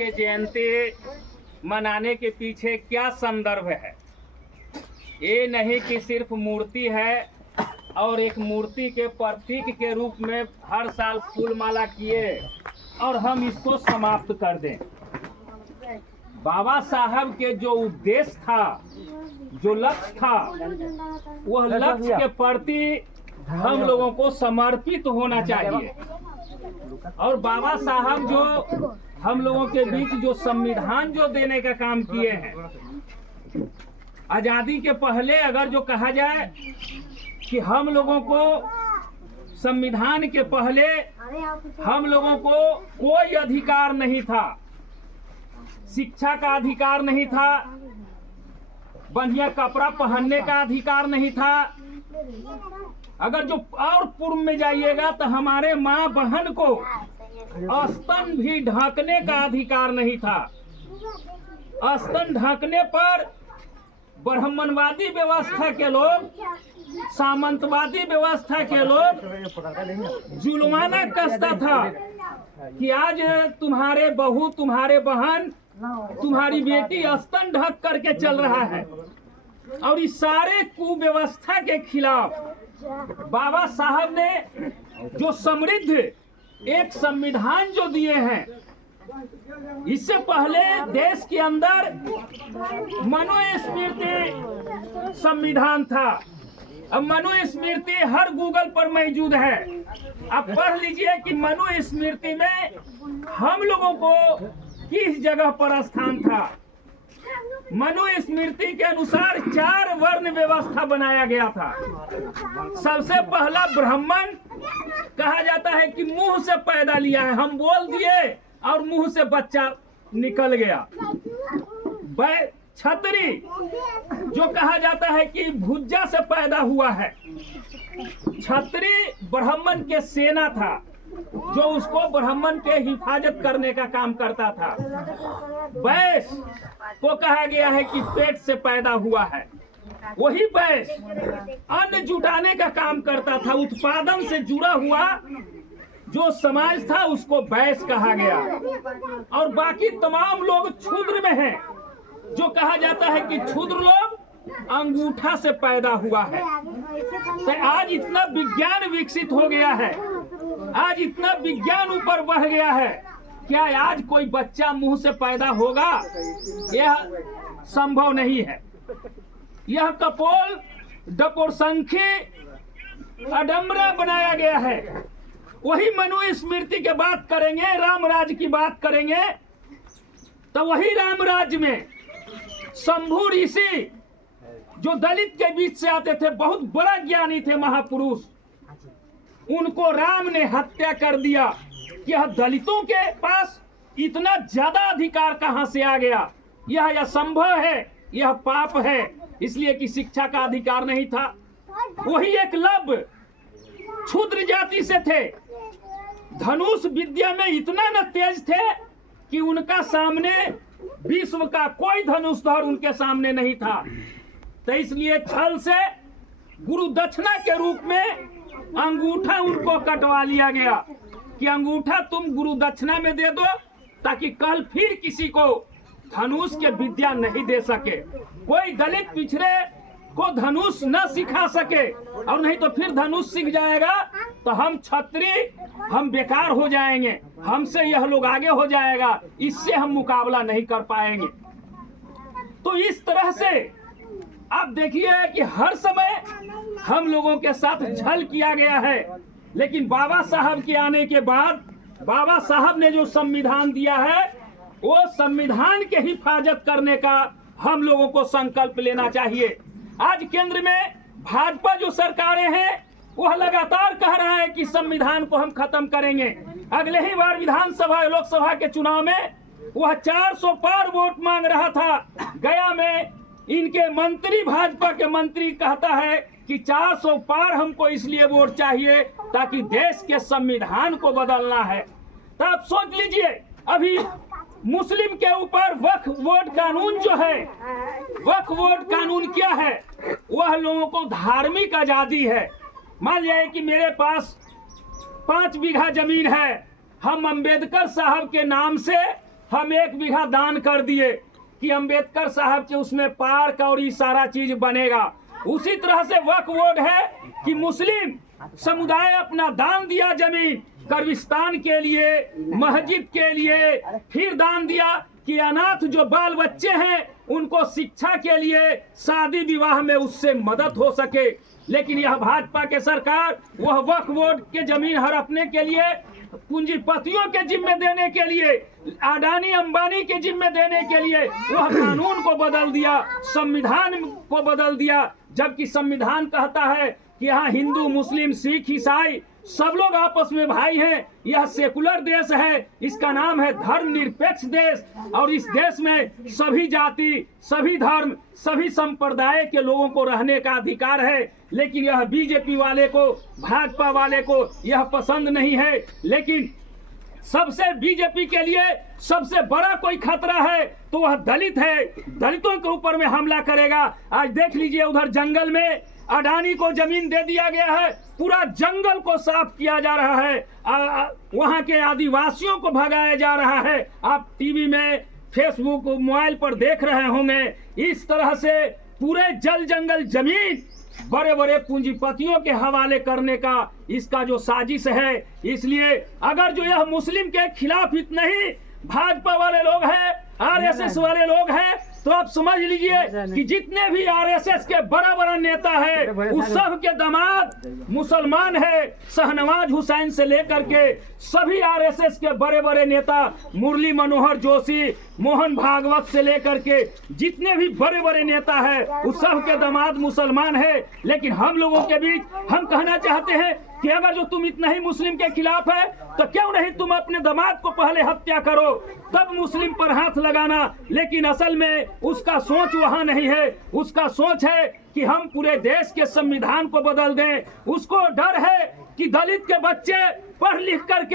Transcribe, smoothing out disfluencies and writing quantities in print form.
के जयंती मनाने के पीछे क्या संदर्भ है। ये नहीं कि सिर्फ मूर्ति है और एक मूर्ति के प्रतीक के रूप में हर साल फूल माला किए और हम इसको समाप्त कर दें। बाबा साहब के जो उद्देश्य था, जो लक्ष्य था, वह लक्ष्य के प्रति हम लोगों को समर्पित होना चाहिए। और बाबा साहब जो हम लोगों के बीच जो संविधान जो देने का काम किए हैं, आजादी के पहले अगर जो कहा जाए कि हम लोगों को संविधान के पहले हम लोगों को कोई अधिकार नहीं था, शिक्षा का अधिकार नहीं था, बढ़िया कपड़ा पहनने का अधिकार नहीं था। अगर जो और पूर्व में जाइएगा तो हमारे माँ बहन को स्तन भी ढकने का अधिकार नहीं था। स्तन ढकने पर ब्राह्मणवादी व्यवस्था के लोग, सामंतवादी व्यवस्था के लोग जुल्माना कसता था कि आज तुम्हारे बहू, तुम्हारे बहन, तुम्हारी बेटी स्तन ढक करके चल रहा है। और इस सारे कुव्यवस्था के खिलाफ बाबा साहब ने जो समृद्ध एक संविधान जो दिए हैं, इससे पहले देश के अंदर मनुस्मृति संविधान था। अब मनुस्मृति हर गूगल पर मौजूद है, आप पढ़ लीजिए कि मनुस्मृति में हम लोगों को किस जगह पर स्थान था। मनुस्मृति के अनुसार 4 वर्ण व्यवस्था बनाया गया था। सबसे पहला ब्राह्मण कहा जाता है कि मुंह से पैदा लिया है, हम बोल दिए और मुंह से बच्चा निकल गया। क्षत्रिय जो कहा जाता है कि भुजा से पैदा हुआ है। क्षत्रिय ब्राह्मण के सेना था जो उसको ब्राह्मण के हिफाजत करने का काम करता था। वैश्य को कहा गया है कि पेट से पैदा हुआ है। वही वैश्य अन्न जुटाने का काम करता था। उत्पादन से जुड़ा हुआ जो समाज था उसको वैश्य कहा गया। और बाकी तमाम लोग क्षुद्र में हैं, जो कहा जाता है कि क्षुद्र लोग अंगूठा से पैदा हुआ है। तो आज इतना विज्ञान विकसित हो गया है, आज इतना विज्ञान ऊपर बढ़ गया है, क्या आज कोई बच्चा मुंह से पैदा होगा? यह संभव नहीं है। यह कपोल डपोरसंख्य अडम्बरा बनाया गया है। वही मनुस्मृति की बात करेंगे, राम राज्य की बात करेंगे, तो वही राम राज्य में शंभु ऋषि जो दलित के बीच से आते थे, बहुत बड़ा ज्ञानी थे, महापुरुष, उनको राम ने हत्या कर दिया कि यह दलितों के पास इतना ज्यादा अधिकार कहां से आ गया? यह असंभव है, यह पाप है, इसलिए कि शिक्षा का अधिकार नहीं था। वही एकलव्य क्षुद्र जाति से थे, धनुष विद्या में इतना न तेज थे कि उनका सामने विश्व का कोई धनुषधर उनके सामने नहीं था। तो इसलिए छल से गुरु दक्षिणा के रूप में अंगूठा उनको कटवा लिया गया कि अंगूठा तुम गुरु दक्षिणा में दे दो, ताकि कल फिर किसी को धनुष के विद्या नहीं दे सके, कोई दलित पिछड़े को धनुष न सिखा सके। और नहीं तो फिर धनुष सीख जाएगा तो हम क्षत्रिय, हम बेकार हो जाएंगे, हमसे यह लोग आगे हो जाएगा, इससे हम मुकाबला नहीं कर पाएंगे। तो इस तरह से आप देखिए कि हर समय हम लोगों के साथ छल किया गया है। लेकिन बाबा साहब के आने के बाद बाबा साहब ने जो संविधान दिया है, वो संविधान के हिफाजत करने का हम लोगों को संकल्प लेना चाहिए। आज केंद्र में भाजपा जो सरकारें हैं, वह लगातार कह रहा है कि संविधान को हम खत्म करेंगे। अगले ही बार विधानसभा लोकसभा के चुनाव में वह 400 पार वोट मांग रहा था। गया में इनके मंत्री, भाजपा के मंत्री कहता है कि 400 पार हमको इसलिए वोट चाहिए ताकि देश के संविधान को बदलना है। तो आप सोच लीजिए, अभी मुस्लिम के ऊपर वक्फ वोट कानून जो है, वक्फ वोट कानून क्या है? वह लोगों को धार्मिक आजादी है। मान लिया कि मेरे पास 5 बीघा जमीन है, हम अंबेडकर साहब के नाम से हम 1 बीघा दान कर दिए कि अंबेडकर साहब के उसमें पार्क और ये सारा चीज बनेगा। उसी तरह से वक्फ बोर्ड है कि मुस्लिम समुदाय अपना दान दिया जमीन कब्रिस्तान के लिए, मस्जिद के लिए, फिर दान दिया कि अनाथ जो बाल बच्चे हैं उनको शिक्षा के लिए, शादी विवाह में उससे मदद हो सके। लेकिन यह भाजपा के सरकार वह वक्फ बोर्ड के जमीन हड़पने के लिए, पूंजीपतियों के जिम्मे देने के लिए, अडानी अंबानी के जिम्मे देने के लिए वह कानून को बदल दिया, संविधान को बदल दिया। जबकि संविधान कहता है कि यहाँ हिंदू, मुस्लिम, सिख, ईसाई सब लोग आपस में भाई हैं। यह सेकुलर देश है, इसका नाम है धर्मनिरपेक्ष देश। और इस देश में सभी जाति, सभी धर्म, सभी संप्रदाय के लोगों को रहने का अधिकार है। लेकिन यह बीजेपी वाले को, भाजपा वाले को यह पसंद नहीं है। लेकिन सबसे बीजेपी के लिए सबसे बड़ा कोई खतरा है तो वह दलित है। दलितों के ऊपर में हमला करेगा। आज देख लीजिए उधर जंगल में अडानी को जमीन दे दिया गया है, पूरा जंगल को साफ किया जा रहा है, वहां के आदिवासियों को भगाया जा रहा है। आप टीवी में, फेसबुक, मोबाइल पर देख रहे होंगे। इस तरह से पूरे जल जंगल जमीन बड़े बड़े पूंजीपतियों के हवाले करने का इसका जो साजिश है। इसलिए अगर जो यह मुस्लिम के खिलाफ इतने ही भाजपा वाले लोग हैं, आरएसएस वाले लोग हैं, तो आप समझ लीजिए कि जितने भी आरएसएस के बड़ा बड़ा नेता है उस सब के दामाद मुसलमान है। शहनवाज हुसैन से लेकर के सभी आरएसएस के बड़े बड़े नेता, मुरली मनोहर जोशी, मोहन भागवत से लेकर के जितने भी बड़े बड़े नेता है उस सब के दामाद मुसलमान है। लेकिन हम लोगों के बीच हम कहना चाहते हैं कि अगर जो तुम इतना ही मुस्लिम के खिलाफ है तो क्यों नहीं तुम अपने दामाद को पहले हत्या करो, तब मुस्लिम पर हाथ लगाना। लेकिन असल में उसका सोच वहां नहीं है। उसका सोच है कि हम पूरे देश के संविधान को बदल दें। उसको डर है कि दलित के बच्चे पढ़ लिख करके